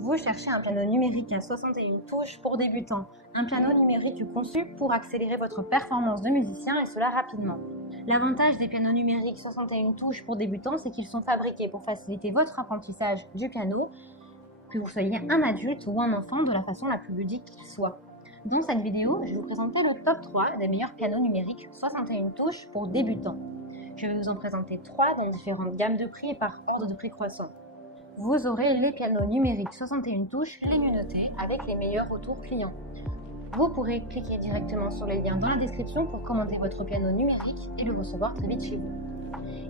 Vous cherchez un piano numérique à 61 touches pour débutants. Un piano numérique conçu pour accélérer votre performance de musicien et cela rapidement. L'avantage des pianos numériques 61 touches pour débutants, c'est qu'ils sont fabriqués pour faciliter votre apprentissage du piano, que vous soyez un adulte ou un enfant, de la façon la plus ludique qu'il soit. Dans cette vidéo, je vais vous présenter le top 3 des meilleurs pianos numériques 61 touches pour débutants. Je vais vous en présenter 3 dans différentes gammes de prix et par ordre de prix croissant. Vous aurez les pianos numériques 61 touches les mieux notés avec les meilleurs retours clients. Vous pourrez cliquer directement sur les liens dans la description pour commander votre piano numérique et le recevoir très vite chez vous.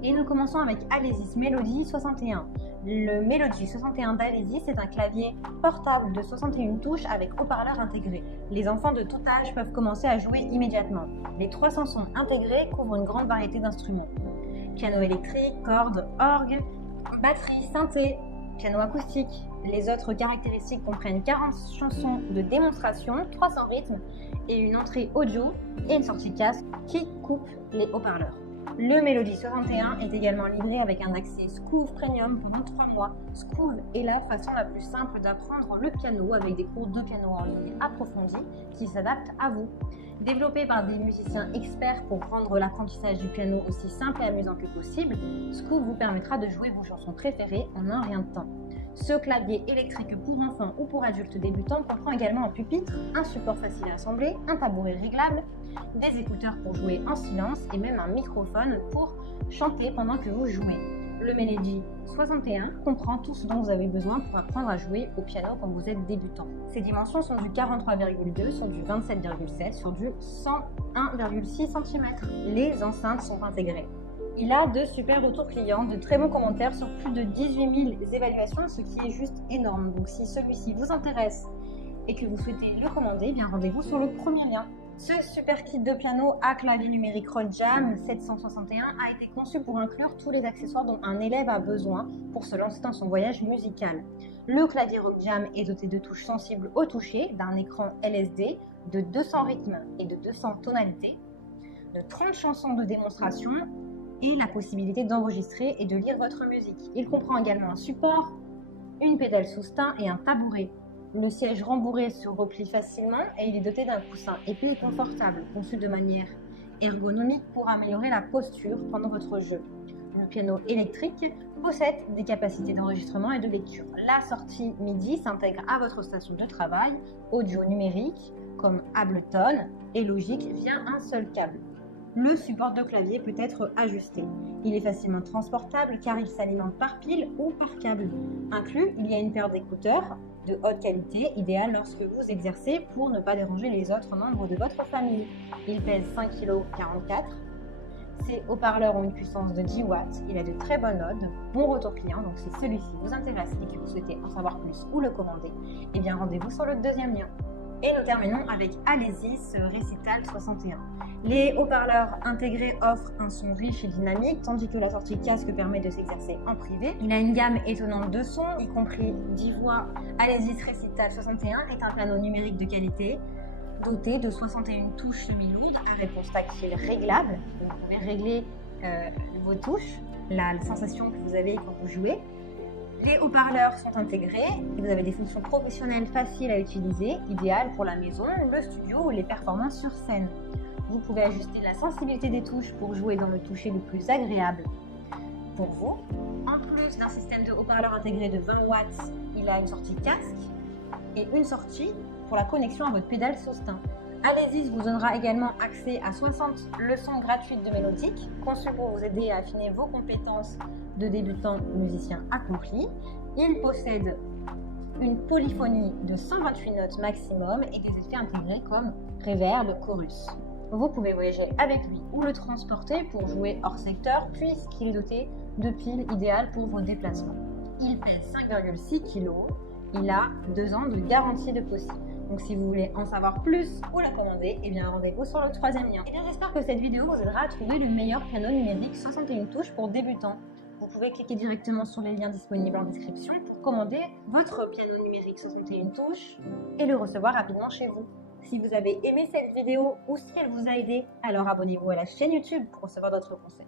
Et nous commençons avec Alesis Melody 61. Le Melody 61 d'Alesis est un clavier portable de 61 touches avec haut-parleur intégré. Les enfants de tout âge peuvent commencer à jouer immédiatement. Les 300 sons intégrés couvrent une grande variété d'instruments. Piano électrique, cordes, orgue, batterie, synthé, piano acoustique. Les autres caractéristiques comprennent 40 chansons de démonstration, 300 rythmes et une entrée audio et une sortie casque qui coupe les haut-parleurs. Le Melody 61 est également livré avec un accès Scoof Premium pendant 3 mois. Scoof est la façon la plus simple d'apprendre le piano avec des cours de piano en ligne approfondis qui s'adaptent à vous. Développé par des musiciens experts pour rendre l'apprentissage du piano aussi simple et amusant que possible, Scoof vous permettra de jouer vos chansons préférées en un rien de temps. Ce clavier électrique pour enfants ou pour adultes débutants comprend également un pupitre, un support facile à assembler, un tabouret réglable, des écouteurs pour jouer en silence et même un microphone pour chanter pendant que vous jouez. Le Melody 61 comprend tout ce dont vous avez besoin pour apprendre à jouer au piano quand vous êtes débutant. Ses dimensions sont du 43,2 sur du 27,7 sur du 101,6 cm. Les enceintes sont intégrées. Il a de super retours clients, de très bons commentaires sur plus de 18 000 évaluations, ce qui est juste énorme. Donc si celui-ci vous intéresse et que vous souhaitez le commander, eh bien rendez-vous sur le premier lien. Ce super kit de piano à clavier numérique Rock Jam 761 a été conçu pour inclure tous les accessoires dont un élève a besoin pour se lancer dans son voyage musical. Le clavier Rock Jam est doté de touches sensibles au toucher, d'un écran LSD, de 200 rythmes et de 200 tonalités, de 30 chansons de démonstration et la possibilité d'enregistrer et de lire votre musique. Il comprend également un support, une pédale sous-stein et un tabouret. Le siège rembourré se replie facilement et il est doté d'un coussin épais et confortable, conçu de manière ergonomique pour améliorer la posture pendant votre jeu. Le piano électrique possède des capacités d'enregistrement et de lecture. La sortie MIDI s'intègre à votre station de travail, audio numérique comme Ableton et Logic via un seul câble. Le support de clavier peut être ajusté. Il est facilement transportable car il s'alimente par pile ou par câble. Inclus, il y a une paire d'écouteurs de haute qualité, idéale lorsque vous exercez pour ne pas déranger les autres membres de votre famille. Il pèse 5,44 kg. Ses haut-parleurs ont une puissance de 10 watts. Il a de très bonnes notes, de bons retours clients. Donc si celui-ci vous intéresse et que vous souhaitez en savoir plus ou le commander, eh bien rendez-vous sur le deuxième lien. Et nous terminons avec Alesis Recital 61. Les haut-parleurs intégrés offrent un son riche et dynamique, tandis que la sortie casque permet de s'exercer en privé. Il a une gamme étonnante de sons, y compris 10 voix. Alesis Recital 61 est un piano numérique de qualité, doté de 61 touches semi-lourdes à réponse tactile réglable. Vous pouvez régler vos touches, la sensation que vous avez quand vous jouez. Les haut-parleurs sont intégrés et vous avez des fonctions professionnelles faciles à utiliser, idéales pour la maison, le studio ou les performances sur scène. Vous pouvez ajuster la sensibilité des touches pour jouer dans le toucher le plus agréable pour vous. En plus d'un système de haut-parleurs intégré de 20 watts, il a une sortie casque et une sortie pour la connexion à votre pédale sous-stein. Alesis vous donnera également accès à 60 leçons gratuites de mélodique, conçues pour vous aider à affiner vos compétences de débutant musicien accompli. Il possède une polyphonie de 128 notes maximum et des effets intégrés comme reverb, chorus. Vous pouvez voyager avec lui ou le transporter pour jouer hors secteur puisqu'il est doté de piles idéales pour vos déplacements. Il pèse 5,6 kg. Il a 2 ans de garantie de possible. Donc si vous voulez en savoir plus ou la commander, eh bien rendez-vous sur le troisième lien. Et bien j'espère que cette vidéo vous aidera à trouver le meilleur piano numérique 61 touches pour débutants. Vous pouvez cliquer directement sur les liens disponibles en description pour commander votre piano numérique 61 touches et le recevoir rapidement chez vous. Si vous avez aimé cette vidéo ou si elle vous a aidé, alors abonnez-vous à la chaîne YouTube pour recevoir d'autres conseils.